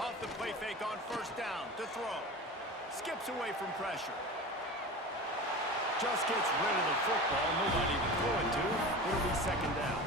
Off the play fake on first down to throw. Skips away from pressure. Just gets rid of the football. Nobody to throw it to. It'll be second down.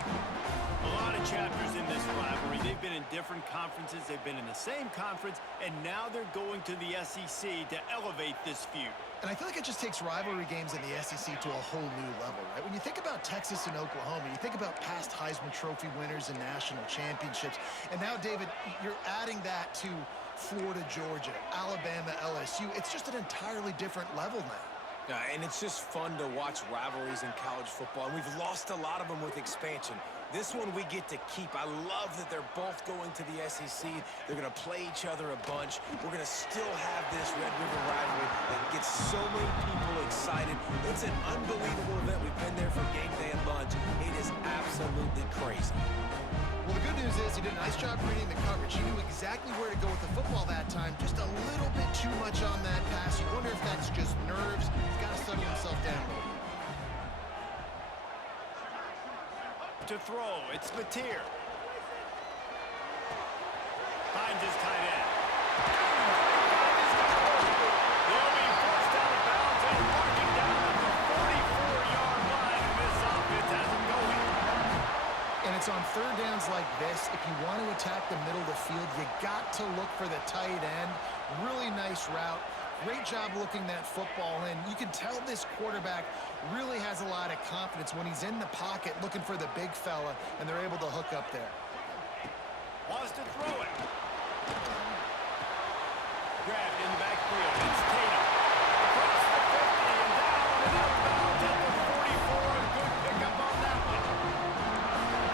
A lot of chapters in this rivalry. They've been in different conferences. They've been in the same conference. And now they're going to the SEC to elevate this feud. And I feel like it just takes rivalry games in the SEC to a whole new level, right? When you think about Texas and Oklahoma, you think about past Heisman Trophy winners and national championships. And now, David, you're adding that to Florida, Georgia, Alabama, LSU. It's just an entirely different level now. Yeah, and it's just fun to watch rivalries in college football. And we've lost a lot of them with expansion. This one we get to keep. I love that they're both going to the SEC. They're going to play each other a bunch. We're going to still have this Red River rivalry that gets so many people excited. It's an unbelievable event. We've been there for game day and lunch. It is absolutely crazy. Well, the good news is he did a nice job reading the coverage. He knew exactly where to go with the football that time. Just a little bit too much on that pass. You wonder if that's just nerves. He's got to settle himself down a little bit. To throw, it's Mateer. Finds his tight end. They'll be forced out of bounds and marking down at the 44-yard line, and this offense has them going. And it's on third downs like this. If you want to attack the middle of the field, you got to look for the tight end. Really nice route. Great job looking that football in. You can tell this quarterback really has a lot of confidence when he's in the pocket looking for the big fella, and they're able to hook up there. Wants to throw it. Grabbed in the backfield. It's Tatum. Across the 50 and down and out of bounds at the 44. A good pickup on that one.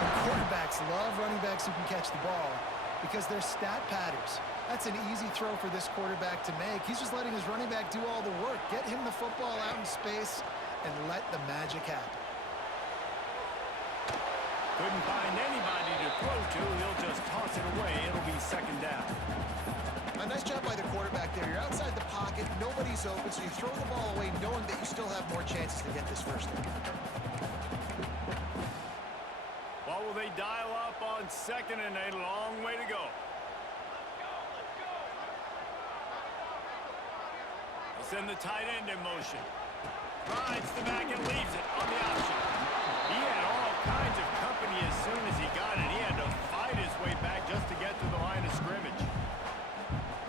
And quarterbacks love running backs who can catch the ball because they're stat patters. That's an easy throw for this quarterback to make. He's just letting his running back do all the work. Get him the football out in space and let the magic happen. Couldn't find anybody to throw to. He'll just toss it away. It'll be second down. A nice job by the quarterback there. You're outside the pocket. Nobody's open, so you throw the ball away knowing that you still have more chances to get this first down. What will they dial up on second and a long way to go? Send the tight end in motion. Rides the back and leaves it on the option. He had all kinds of company as soon as he got it. He had to fight his way back just to get to the line of scrimmage.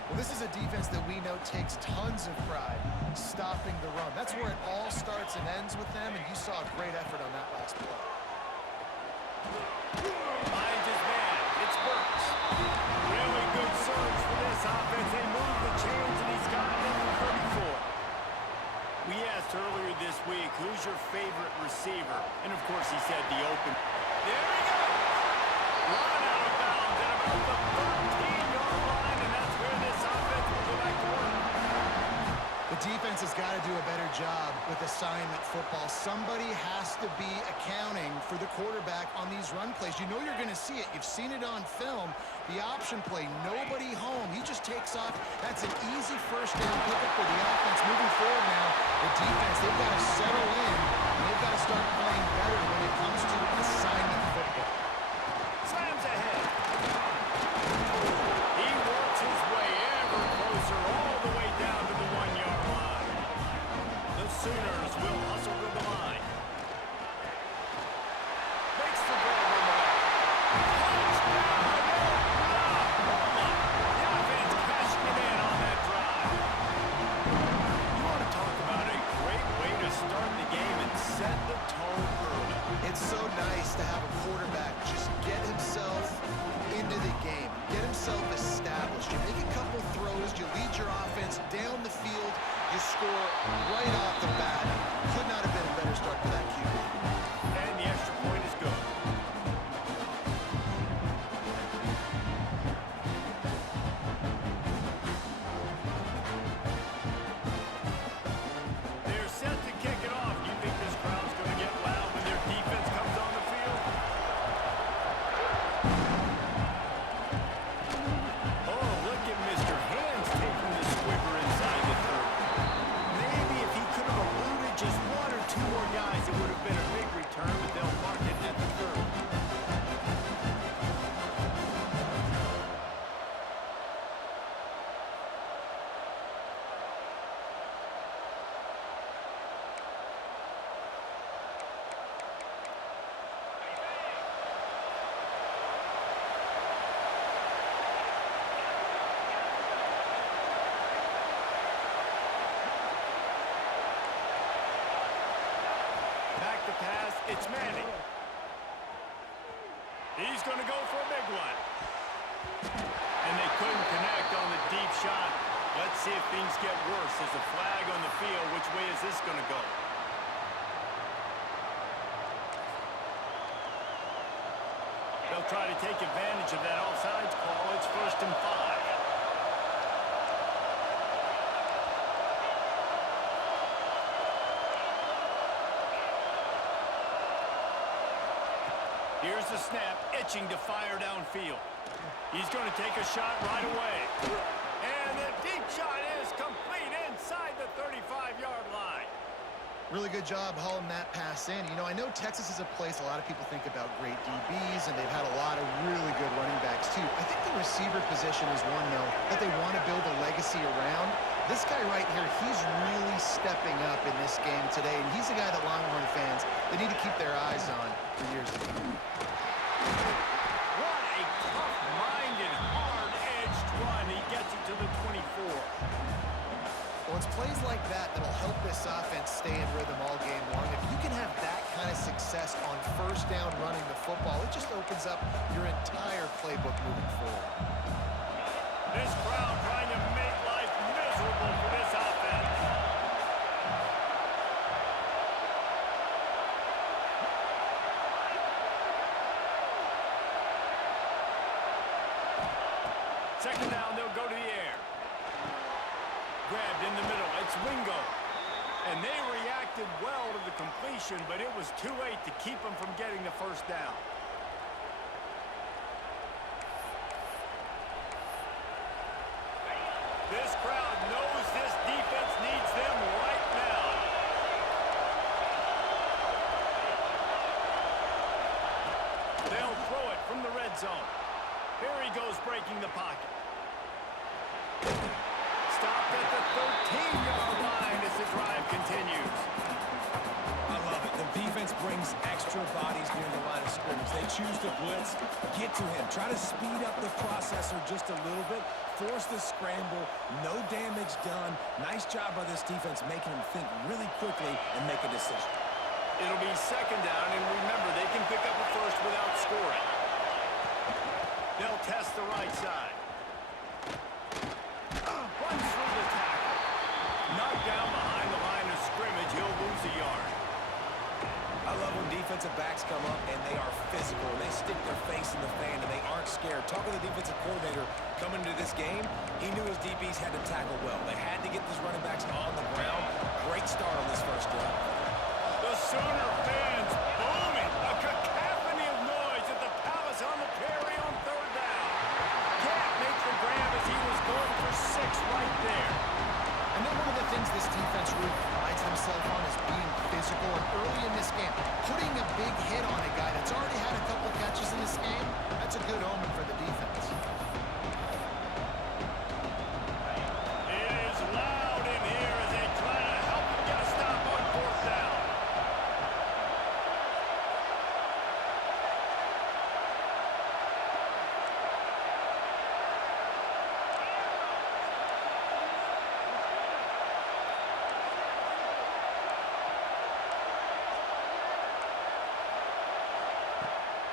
Well, this is a defense that we know takes tons of pride stopping the run. That's where it all starts and ends with them, and you saw a great effort on that last play. Finds his man. It's Burks. Really good surge for this offense. They move the chains, and he's got it in the 34. We asked earlier this week, who's your favorite receiver? And, of course, he said the open. There he goes. Run out of bounds at about the 13-yard line, and that's where this offense will go back to work. The defense has got to do a better job with assignment football. Somebody has to be accounting for the quarterback on these run plays. You know you're going to see it. You've seen it on film. The option play, nobody home. He just takes off. That's an easy first down pickup for the offense. Moving forward now, the defense, they've got to settle in, and they've got to start playing better when it comes to assignment football. Slams ahead. He works his way ever closer all the way down to the 1-yard line. The Sooners will hustle to the line. Makes the grab on the back. Touchdown, Oklahoma. The offense cashing it in on that drive. You want to talk about a great way to start the game and set the tone early. It's so nice It's Manning. He's going to go for a big one. And they couldn't connect on the deep shot. Let's see if things get worse. There's a flag on the field. Which way is this going to go? They'll try to take advantage of that offsides call. It's 1st and 5. Here's the snap, itching to fire downfield. He's going to take a shot right away. And the deep shot is complete inside the 35-yard line. Really good job hauling that pass in. You know, I know Texas is a place a lot of people think about great DBs, and they've had a lot of really good running backs, too. I think the receiver position is one, though, that they want to build a legacy around. This guy right here, he's really stepping up in this game today, and he's the guy that Longhorn fans, they need to keep their eyes on for years to come. What a tough-minded, hard-edged run. He gets it to the 24. Well, it's plays like that that'll help this offense stay in rhythm all game long. If you can have that kind of success on first down running the football, it just opens up your entire playbook moving forward. This crowd trying to make life miserable for this offense. Second down, they'll go to the air. Grabbed in the middle. It's Wingo. And they reacted well to the completion, but it was too late to keep them from getting the first down. This crowd knows this defense needs them right now. They'll throw it from the red zone. Here he goes, breaking the pocket. Stopped at the 13-yard line as the drive continues. I love it. The defense brings extra bodies near the line of scrimmage. They choose to blitz, get to him, try to speed up the processor just a little bit, force the scramble, no damage done. Nice job by this defense making him think really quickly and make a decision. It'll be second down, and remember, they can pick up a first without scoring. They'll test the right side. Runs through the tackle. Knocked down behind the line of scrimmage. He'll lose a yard. I love when defensive backs come up and they are physical. And they stick their face in the fan and they aren't scared. Talking to the defensive coordinator coming into this game, he knew his DBs had to tackle well. They had to get these running backs on the ground. Great start on this first drive. The Sooner fans booming. A cacophony of noise at the Palace on the Prairie on third down. Can't make the grab as he was going for 6 right there. I know one of the things this defense really prides himself on is being physical, and early in this game, putting a big hit on a guy that's already had a couple catches in this game, that's a good omen for the defense. It is loud in here as they try to help him get a stop on fourth down.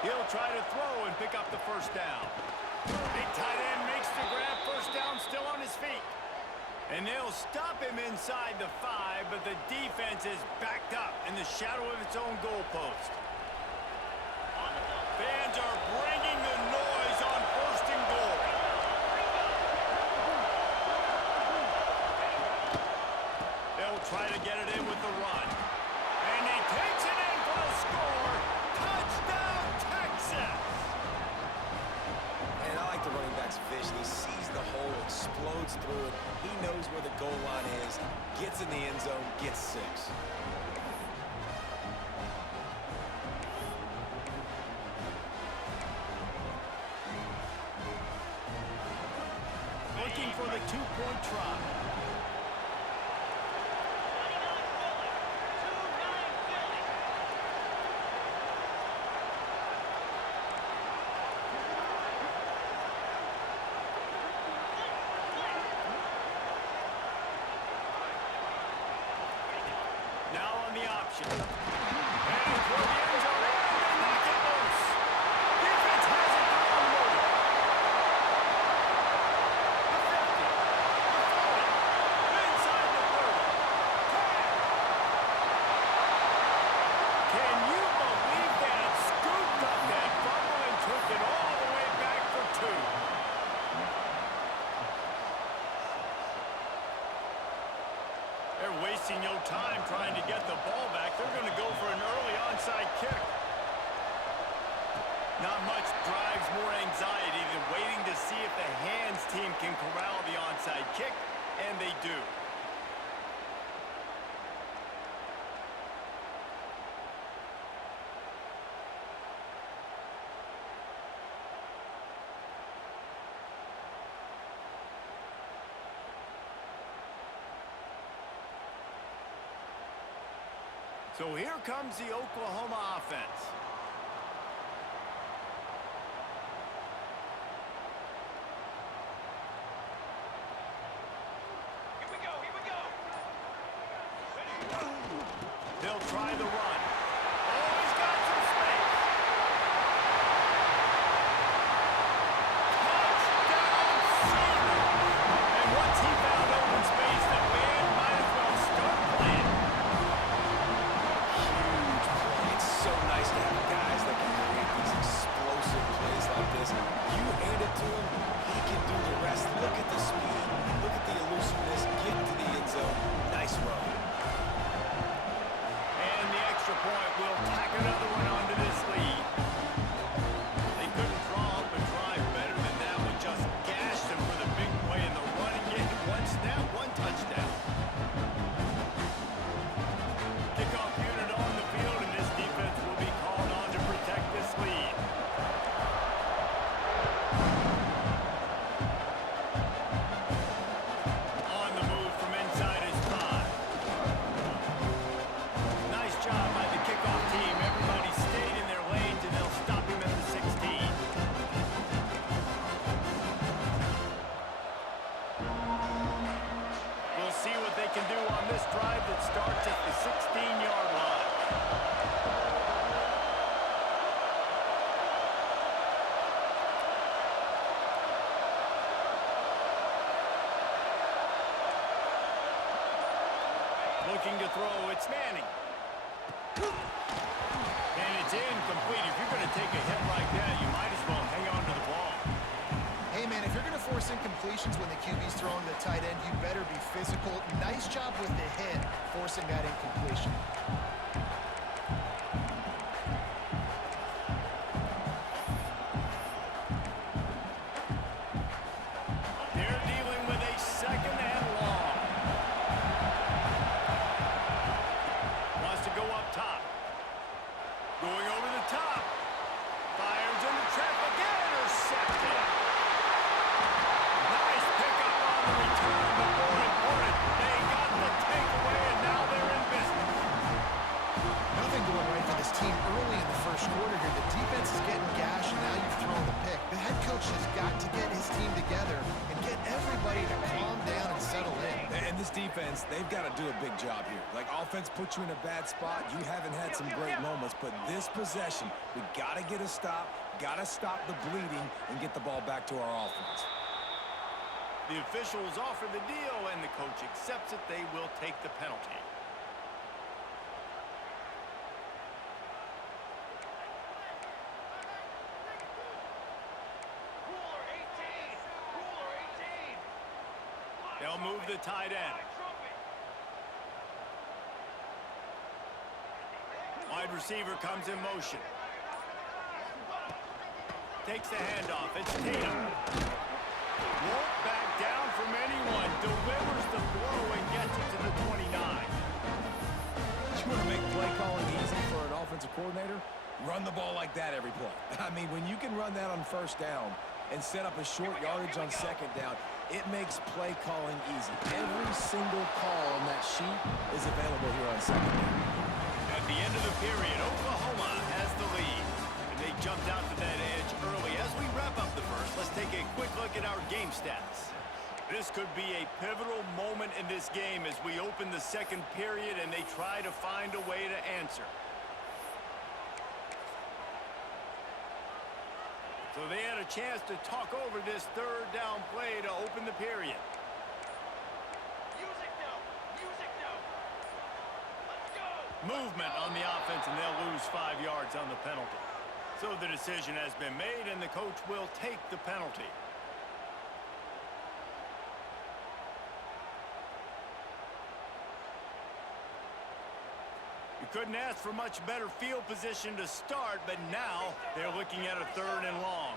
He'll try to throw and pick up the first down. Big tight end makes the grab, first down, still on his feet. And they'll stop him inside the 5, but the defense is backed up in the shadow of its own goalpost. Fans are bringing the noise on first and goal. They'll try to get it in with the run. And he takes it in for the score. Touchdown, Texas! And I like the running back's vision. He sees the hole, explodes through it. He knows where the goal line is, gets in the end zone, gets 6. Looking for the 2-point try. Now on the option. And toward the end Not much drives more anxiety than waiting to see if the hands team can corral the onside kick, and they do. So here comes the Oklahoma offense. They'll try the run. Oh, he's got some space. Touchdown, Sealer. And once he found open space, the band might as well start playing. Huge play. It's so nice to have guys that can create these explosive plays like this. You hand it to him, he can do the rest. Look at the speed. Look at the elusiveness. Get to the end zone. Nice run. And the extra point will tack another one onto this lead. They couldn't draw up a drive better than that one. Just gashed them for the big play in the running game. One snap, one touchdown. Kickoff unit on the field, and this defense will be called on to protect this lead. On the move from inside his 5. Nice job by the kickoff team. Everybody stayed in their lanes, and they'll stop him at the 16. We'll see what they can do on this drive that starts at the 16-yard line. Looking to throw, it's Manning. And it's incomplete. If you're going to take a hit like that, you might as well hang on to the ball. Hey, man, if you're going to force incompletions when the QB's throwing to the tight end, you better be physical. Nice job with the hit, forcing that incompletion. They're dealing with a second and long. Wants to go up top. Going over the top. Fires into traffic. Intercepted. Nice pickup on the return, but more important, they got the takeaway, and now they're in business. Nothing going right for this team early in the first quarter here. The defense is getting gashed, and now you've thrown the pick. The head coach has got to get his team together and get everybody to calm down and settle in. And this defense, they've got to do a big job here. Like, offense put you in a bad spot. You haven't had some great moments, but this possession, we got to get a stop, got to stop the bleeding, and get the ball back to our offense. The officials offer the deal, and the coach accepts it. They will take the penalty. They'll move the tight end. Wide receiver comes in motion. Takes the handoff. It's Tatum. Won't back down from anyone. Delivers the blow and gets it to the 29. You want to make play calling easy for an offensive coordinator? Run the ball like that every play. I mean, when you can run that on first down and set up a short yardage on second down, it makes play calling easy. Every single call on that sheet is available here on second down. At the end of the period, Oklahoma has the lead. And they jumped out to that edge early. As we wrap up the first, let's take a quick look at our game stats. This could be a pivotal moment in this game as we open the second period and they try to find a way to answer. So they had a chance to talk over this third down play to open the period. Music now! Music now! Let's go! Movement on the offense, and they'll lose 5 yards on the penalty. So the decision has been made, and the coach will take the penalty. couldn't ask for much better field position to start, but now they're looking at a 3rd and long.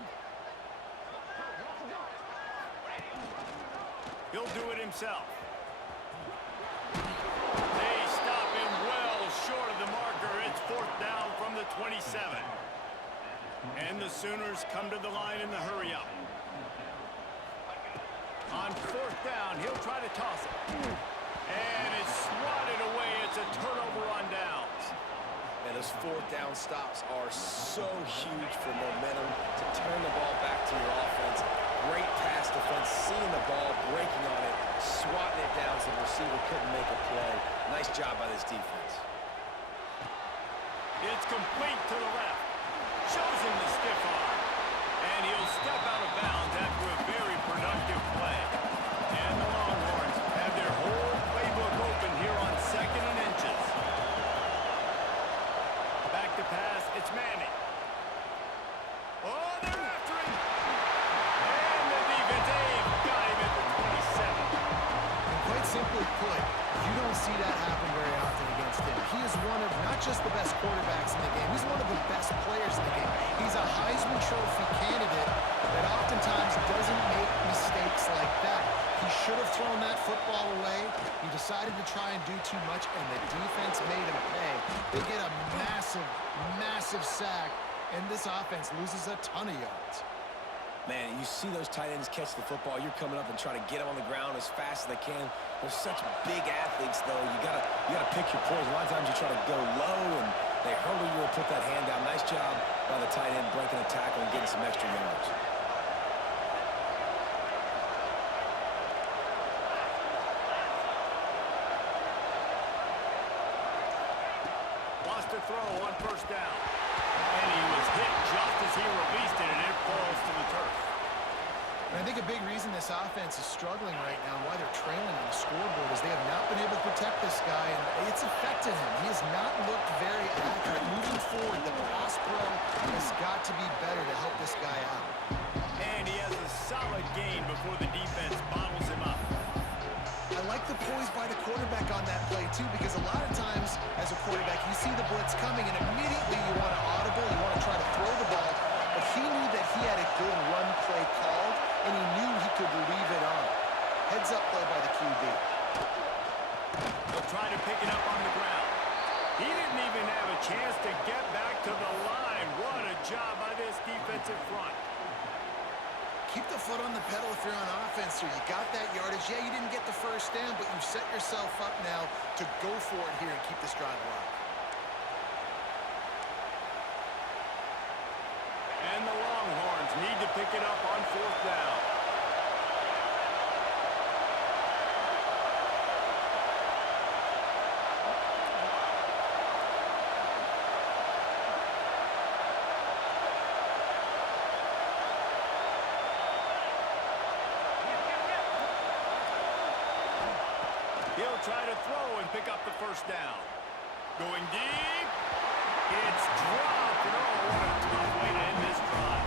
He'll do it himself. They stop him well short of the marker. It's 4th down from the 27. And the Sooners come to the line in the hurry-up. On 4th down, he'll try to toss it. And it's swatted away. It's a turnover on downs. And those 4th down stops are so huge for momentum to turn the ball back to your offense. Great pass defense, seeing the ball, breaking on it, swatting it down so the receiver couldn't make a play. Nice job by this defense. It's complete to the left. Shows him the stiff arm. And he'll step out of bounds after a very productive play. And the Longhorns have their whole playbook open here on 2nd and inches. Back to pass, it's Manning. Oh, they're after him. And the defense, they've got him at the 27. And quite simply put, you don't see that happen very often against him. He is one of not just the best quarterbacks in the game, he's one of the best players in the game. He's a Heisman Trophy candidate that oftentimes doesn't make mistakes like that. He should have thrown that football away. He decided to try and do too much, and the defense made him pay. They get a massive, massive sack, and this offense loses a ton of yards. Man, you see those tight ends catch the football. You're coming up and trying to get them on the ground as fast as they can. They're such big athletes, though. You gotta pick your poison. A lot of times you try to go low, and they hurdle you or put that hand down. Nice job by the tight end breaking a tackle and getting some extra yards. Lost a throw on 1st down. And he was hit just as he released it, and it falls to the turf. And I think a big reason this offense is struggling right now and why they're trailing on the scoreboard is they have not been able to protect this guy, and it's affected him. He has not looked very accurate. Moving forward, the pass pro has got to be better to help this guy out. And he has a solid gain before the defense bottles him up. I like the poise by the quarterback on that play, too, because a lot of times as a quarterback, you see the blitz coming, and immediately you want to audible, you want to try to throw the ball, but he knew that he had a good run play called, and he knew he could leave it on. Heads up play by the QB. They'll try to pick it up on the ground. He didn't even have a chance to get back to the line. What a job by this defensive front. Keep the foot on the pedal if you're on offense, sir. You got that yardage. Yeah, you didn't get the 1st down, but you've set yourself up now to go for it here and keep this drive alive. And the Longhorns need to pick it up on 4th down. He'll try to throw and pick up the 1st down. Going deep. It's dropped. Oh, what a tough way to end this drive.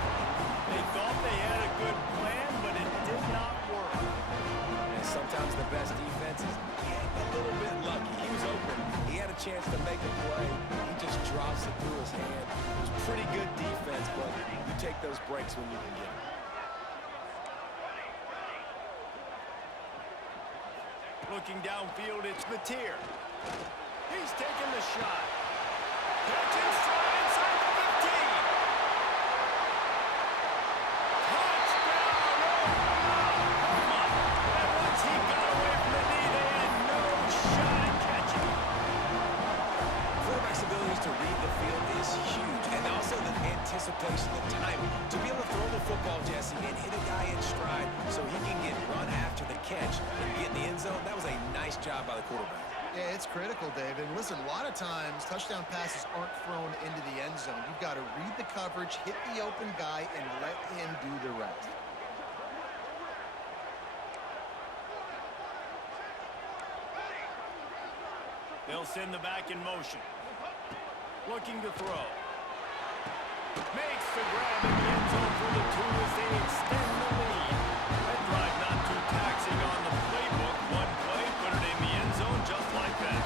They thought they had a good plan, but it did not work. And sometimes the best defense is getting a little bit lucky. He was open. He had a chance to make a play. He just drops it through his hand. It was pretty good defense, but you take those breaks when you can get them. Looking downfield, it's Mateer. He's taking the shot. Catch inside the 15. Touchdown, Oklahoma. And once he got away from the knee, they had no shot at catching him. Quarterback's abilities to read the field is huge, and also the anticipation, the timing. To be able to throw the football, Jesse, and hit a guy in stride so he can get run after the catch and get in the end zone, that was a nice job by the quarterback. Yeah, it's critical, David. Listen, a lot of times touchdown passes aren't thrown into the end zone. You've got to read the coverage, hit the open guy, and let him do the rest. They'll send the back in motion. Looking to throw. Makes the grab in the end zone for the 2 as they extend the lead. That drive not too taxing on the playbook. One play, put it in the end zone just like that.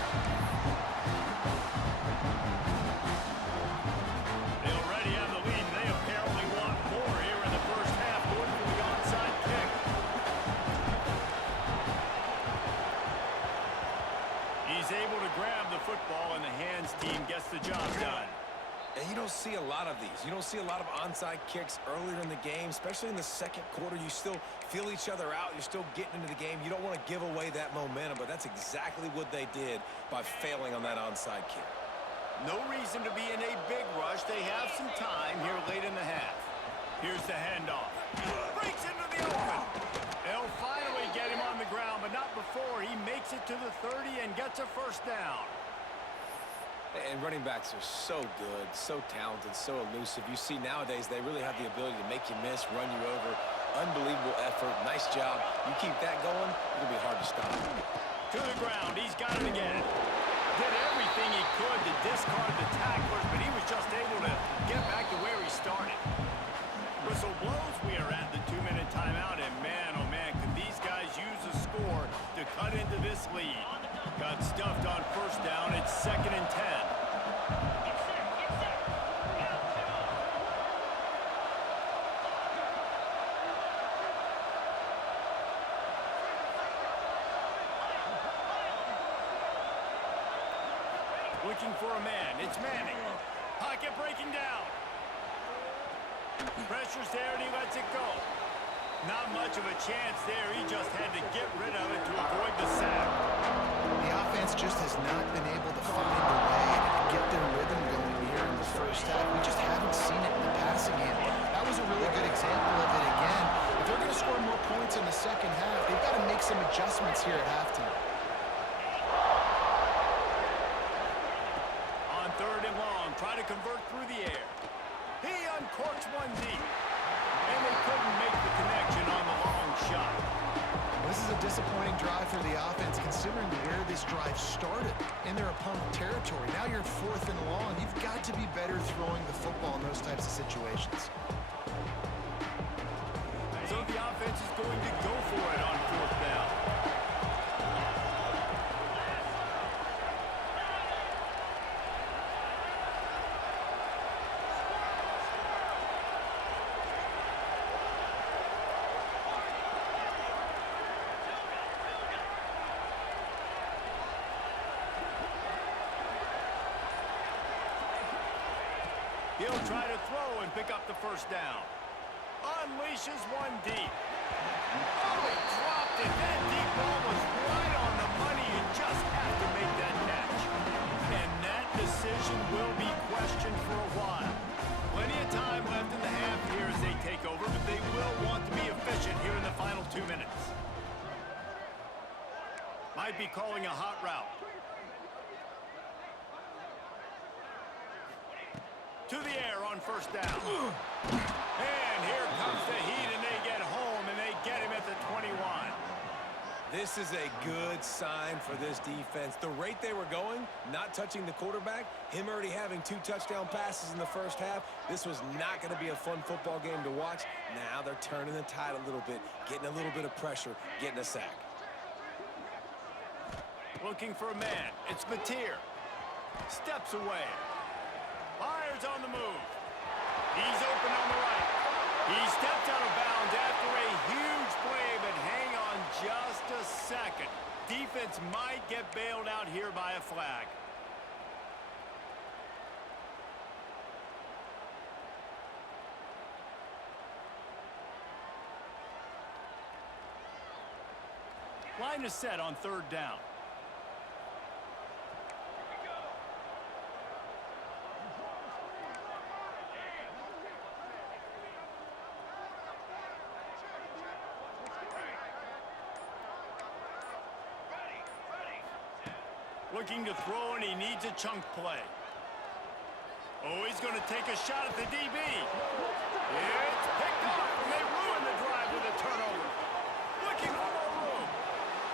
You don't see a lot of onside kicks earlier in the game, especially in the second quarter. You still feel each other out. You're still getting into the game. You don't want to give away that momentum, but that's exactly what they did by failing on that onside kick. No reason to be in a big rush. They have some time here late in the half. Here's the handoff. Breaks into the open. They'll finally get him on the ground, but not before he makes it to the 30 and gets a first down. And running backs are so good, so talented, so elusive. You see nowadays they really have the ability to make you miss, run you over. Unbelievable effort. Nice job. You keep that going, it'll be hard to stop. To the ground. He's got it again. Did everything he could to discard the tacklers, but he was just able to get back to where he started. Whistle blows. We are at the 2-minute timeout, and man, oh man, could these guys use a score to cut into this lead. Got stuffed on first down. It's 2nd and 10. Looking for a man. It's Manning. Pocket breaking down. Pressure's there, and he lets it go. Not much of a chance there. He just had to get rid of it to avoid the sack. The offense just has not been able to find a way to get their rhythm going here in the first half. We just haven't seen it in the passing game. That was a really good example of it again. If they're going to score more points in the second half, they've got to make some adjustments here at halftime. On 3rd and long, try to convert through the air. He uncorks one deep. And they couldn't make the connection on the long shot. This is a disappointing drive for the offense, considering where this drive started in their opponent territory. Now you're 4th and long. You've got to be better throwing the football in those types of situations. So the offense is going to go for it on 4th down. He'll try to throw and pick up the first down. Unleashes one deep. Oh, he dropped it. That deep ball was right on the money. You just have to make that catch. And that decision will be questioned for a while. Plenty of time left in the half here as they take over, but they will want to be efficient here in the final 2 minutes. Might be calling a hot route. To the air on first down. And here comes the heat, and they get home, and they get him at the 21. This is a good sign for this defense. The rate they were going, not touching the quarterback, him already having 2 touchdown passes in the first half, this was not going to be a fun football game to watch. Now they're turning the tide a little bit, getting a little bit of pressure, getting a sack. Looking for a man. It's Mateer. Steps away. Fires on the move. He's open on the right. He stepped out of bounds after a huge play, but hang on just a second. Defense might get bailed out here by a flag. Line is set on 3rd down. Looking to throw, and he needs a chunk play. Oh, he's going to take a shot at the DB. It's picked off, and they ruin the drive with a turnover. Looking for more room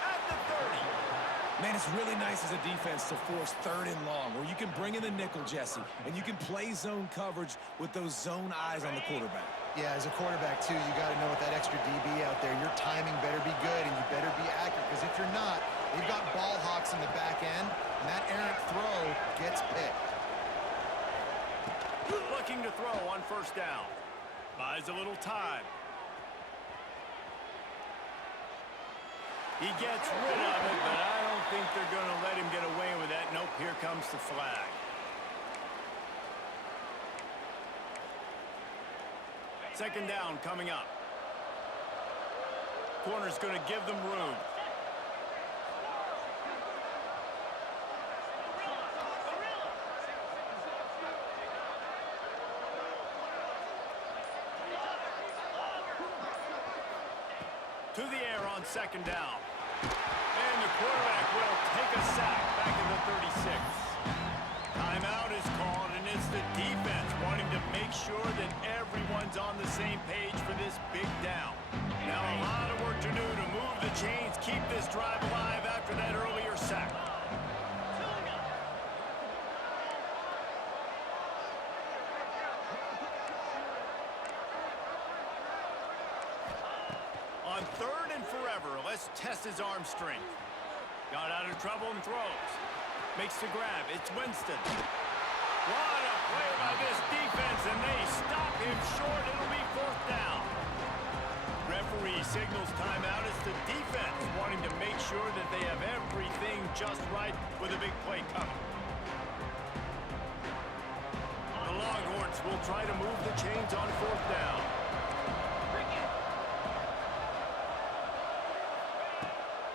at the 30. Man, it's really nice as a defense to force 3rd and long, where you can bring in the nickel, Jesse, and you can play zone coverage with those zone eyes on the quarterback. Yeah, as a quarterback, too, you got to know with that extra DB out there, your timing better be good, and you better be accurate, because if you're not, they've got ball hawks in the back end, and that errant throw gets picked. Looking to throw on first down. Buys a little time. He gets rid of it, but I don't think they're going to let him get away with that. Nope, here comes the flag. Second down coming up. Corner's going to give them room. To the air on second down. And the quarterback will take a sack back in the 36. Timeout is called, and it's the defense wanting to make sure that everyone's on the same page for this big down. Now a lot of work to do to move the chains, keep this drive alive after that earlier sack. On third and forever, let's test his arm strength. Got out of trouble and throws. Makes the grab. It's Winston. What a play by this defense, and they stop him short. It'll be fourth down. Referee signals timeout as the defense wanting to make sure that they have everything just right with a big play coming. The Longhorns will try to move the chains on fourth down.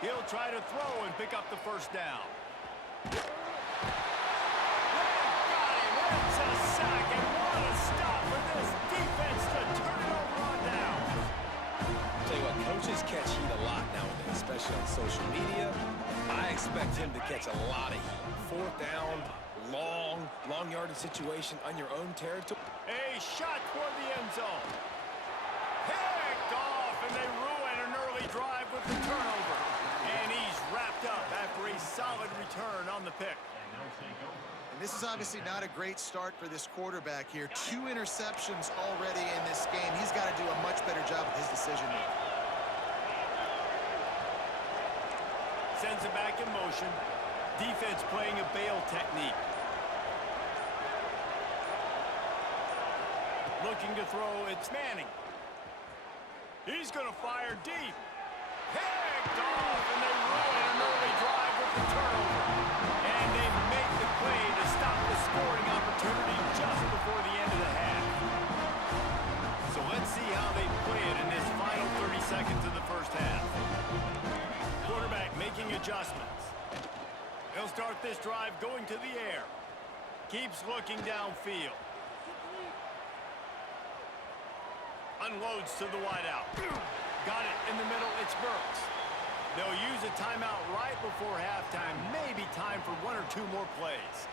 He'll try to throw and pick up the first down. They got him. It's a sack, and what a stop for this defense to turn it over on downs. Tell you what, coaches catch heat a lot nowadays, especially on social media. I expect him to catch a lot of heat. Fourth down, long yardage situation on your own territory. A shot toward the end zone. Picked off, and they ruin an early drive with the turnover. And he's wrapped up after a solid return on the pick. And this is obviously not a great start for this quarterback here. 2 interceptions already in this game. He's got to do a much better job with his decision making. Sends it back in motion. Defense playing a bail technique. Looking to throw, it's Manning. He's going to fire deep. Picked off, and they ruin an early drive with the turnover. And they make the play to stop the scoring opportunity just before the end of the half. So let's see how they play it in this final 30 seconds of the first half. Quarterback making adjustments. He'll start this drive going to the air. Keeps looking downfield. Unloads to the wideout. Got it in the middle, it's Burks. They'll use a timeout right before halftime. Maybe time for 1 or 2 more plays.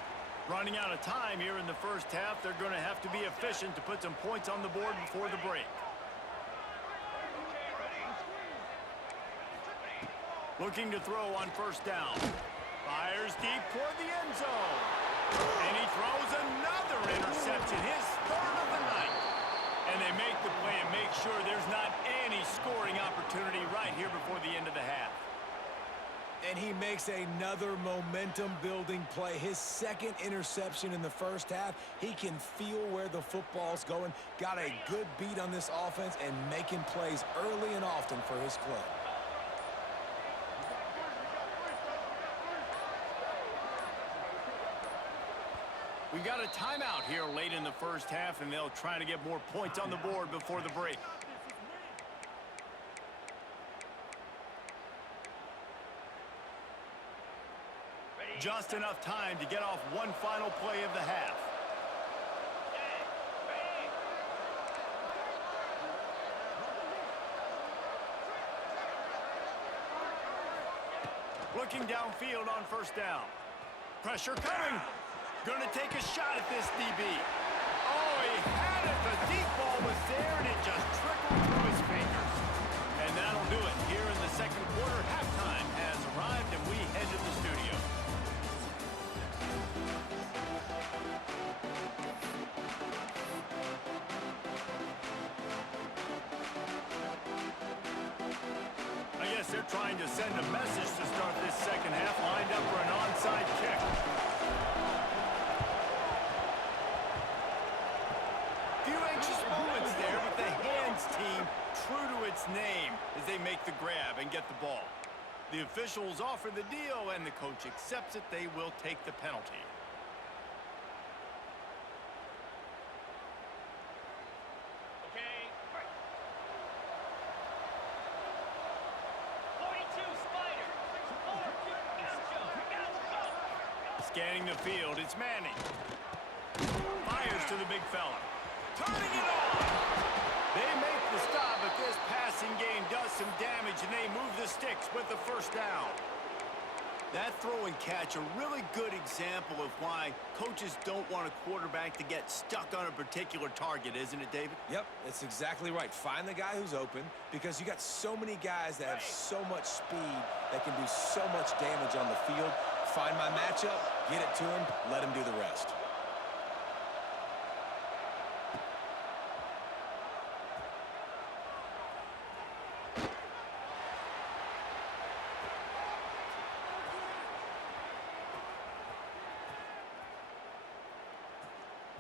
Running out of time here in the first half. They're going to have to be efficient to put some points on the board before the break. Looking to throw on first down. Fires deep toward the end zone. And he throws another interception, his third of the night. And they make the play and make sure there's not any scoring opportunity right here before the end of the half. And he makes another momentum-building play. His second interception in the first half. He can feel where the football's going. Got a good beat on this offense and making plays early and often for his club. We got a timeout here late in the first half, and they'll try to get more points on the board before the break. Just enough time to get off one final play of the half. Looking downfield on first down. Pressure coming. Going to take a shot at this DB. Oh, he had it. The deep ball was there, and it just trickled through his fingers. And that'll do it here in the second quarter. Halftime has arrived, and we head to the studio. I guess they're trying to send a message to start this second half, lined up for an onside kick. Few anxious moments there, but the hands team true to its name as they make the grab and get the ball. The officials offer the deal, and the coach accepts it. They will take the penalty. Okay, Scanning the field, it's Manning. Fires to the big fella. Turning it on! They make the stop, but this passing game does some damage, and they move the sticks with the first down. That throw and catch, a really good example of why coaches don't want a quarterback to get stuck on a particular target, isn't it, David? Yep, that's exactly right. Find the guy who's open because you got so many guys that have so much speed that can do so much damage on the field. Find my matchup, get it to him, let him do the rest.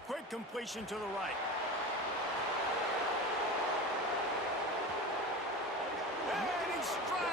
Quick completion to the right. And he strikes!